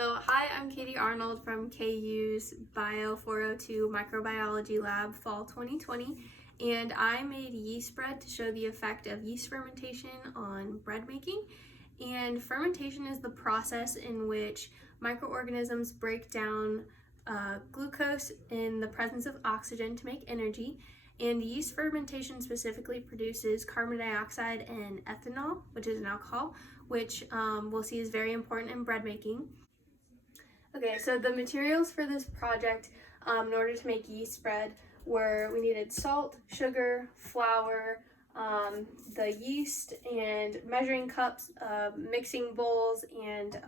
Hi, I'm Katie Arnold from KU's Bio 402 Microbiology Lab Fall 2020, and I made yeast bread to show the effect of yeast fermentation on bread making. And fermentation is the process in which microorganisms break down glucose in the presence of oxygen to make energy. And yeast fermentation specifically produces carbon dioxide and ethanol, which is an alcohol, which we'll see is very important in bread making. Okay, so the materials for this project in order to make yeast bread were we needed salt, sugar, flour, the yeast, and measuring cups, mixing bowls, and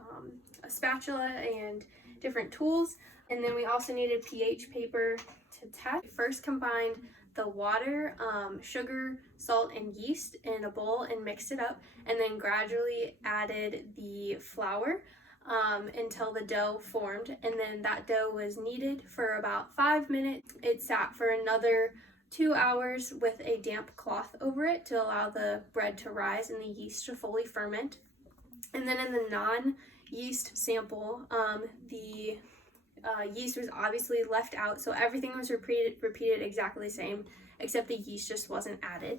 a spatula and different tools. And then we also needed pH paper to test. We first combined the water, sugar, salt, and yeast in a bowl and mixed it up, and then gradually added the flour until the dough formed, and then that dough was kneaded for about 5 minutes. It sat for another 2 hours with a damp cloth over it to allow the bread to rise and the yeast to fully ferment. And then in the non-yeast sample, the yeast was obviously left out, so everything was repeated exactly the same, except the yeast just wasn't added.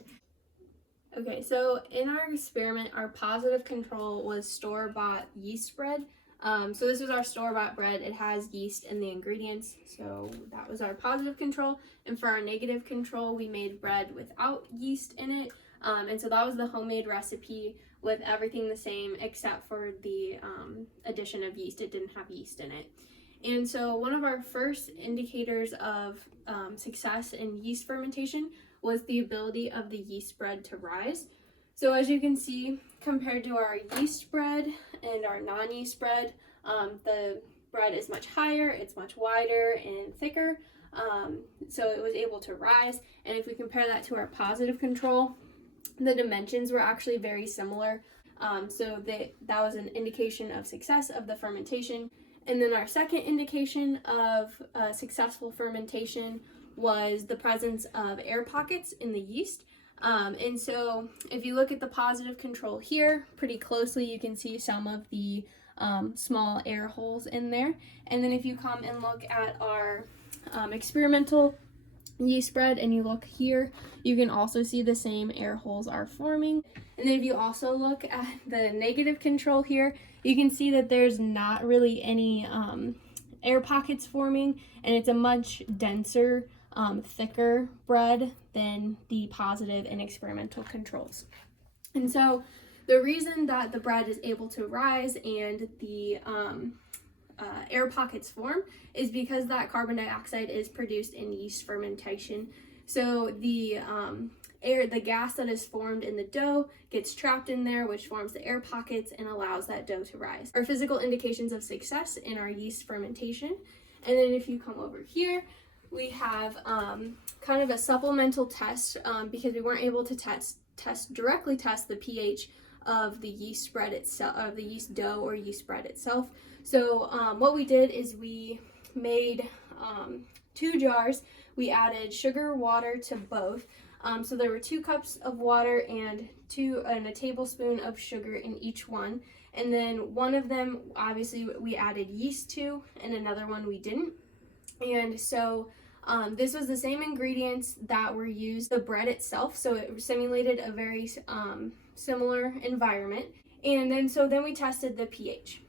Okay, so in our experiment, our positive control was store-bought yeast bread. So this was our store-bought bread. It has yeast in the ingredients, so that was our positive control. And for our negative control, we made bread without yeast in it. And so that was the homemade recipe with everything the same except for the addition of yeast. It didn't have yeast in it. And so one of our first indicators of success in yeast fermentation was the ability of the yeast bread to rise. So as you can see, compared to our yeast bread and our non-yeast bread, the bread is much higher, it's much wider and thicker, so it was able to rise. And if we compare that to our positive control, the dimensions were actually very similar, so that was an indication of success of the fermentation. And then our second indication of successful fermentation was the presence of air pockets in the yeast. And so if you look at the positive control here pretty closely, you can see some of the small air holes in there. And then if you come and look at our experimental yeast bread and you look here, you can also see the same air holes are forming. And then if you also look at the negative control here, you can see that there's not really any air pockets forming, and it's a much denser, thicker bread than the positive and experimental controls. And so the reason that the bread is able to rise and the air pockets form is because that carbon dioxide is produced in yeast fermentation. So the gas that is formed in the dough gets trapped in there, which forms the air pockets and allows that dough to rise. Our physical indications of success in our yeast fermentation. And then if you come over here, we have kind of a supplemental test because we weren't able to directly test the pH of the yeast bread itself, of the yeast dough or yeast bread itself. So what we did is we made 2 jars. We added sugar, water to both. So there were 2 cups of water and a tablespoon of sugar in each one. And then one of them, obviously, we added yeast to, and another one we didn't. And so this was the same ingredients that were used, the bread itself, so it simulated a very similar environment. And then we tested the pH.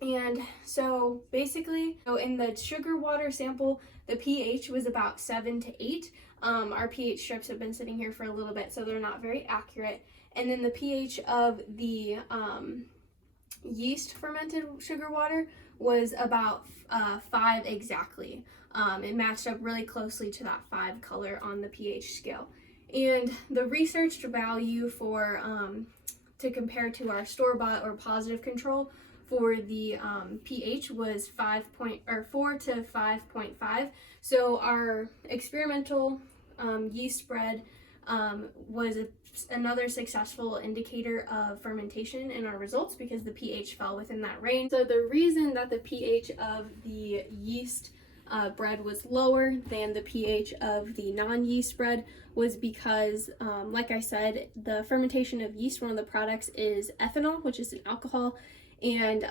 And so basically, in the sugar water sample, the pH was about 7 to 8. Our pH strips have been sitting here for a little bit, so they're not very accurate. And then the pH of the yeast fermented sugar water was about 5 exactly. It matched up really closely to that 5 color on the pH scale. And the researched value for to compare to our store-bought or positive control for the pH was 4 to 5.5. So our experimental yeast bread was another successful indicator of fermentation in our results because the pH fell within that range. So the reason that the pH of the yeast bread was lower than the pH of the non-yeast bread was because, like I said, the fermentation of yeast, one of the products is ethanol, which is an alcohol, and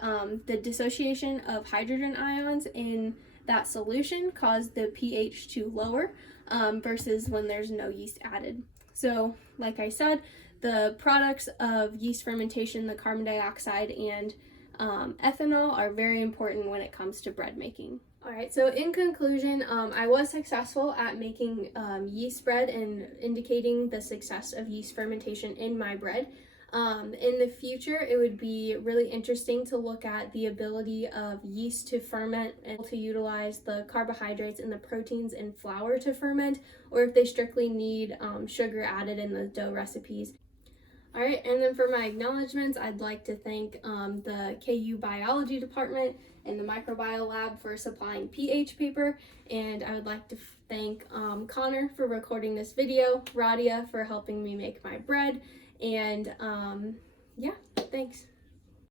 the dissociation of hydrogen ions in that solution caused the pH to lower versus when there's no yeast added. So, like I said, the products of yeast fermentation, the carbon dioxide and ethanol, are very important when it comes to bread making. All right, so in conclusion, I was successful at making yeast bread and indicating the success of yeast fermentation in my bread. In the future, it would be really interesting to look at the ability of yeast to ferment and to utilize the carbohydrates and the proteins in flour to ferment, or if they strictly need sugar added in the dough recipes. All right, and then for my acknowledgements, I'd like to thank the KU Biology Department and the Microbiome Lab for supplying pH paper, and I would like to thank Connor for recording this video, Radia for helping me make my bread, and yeah, thanks.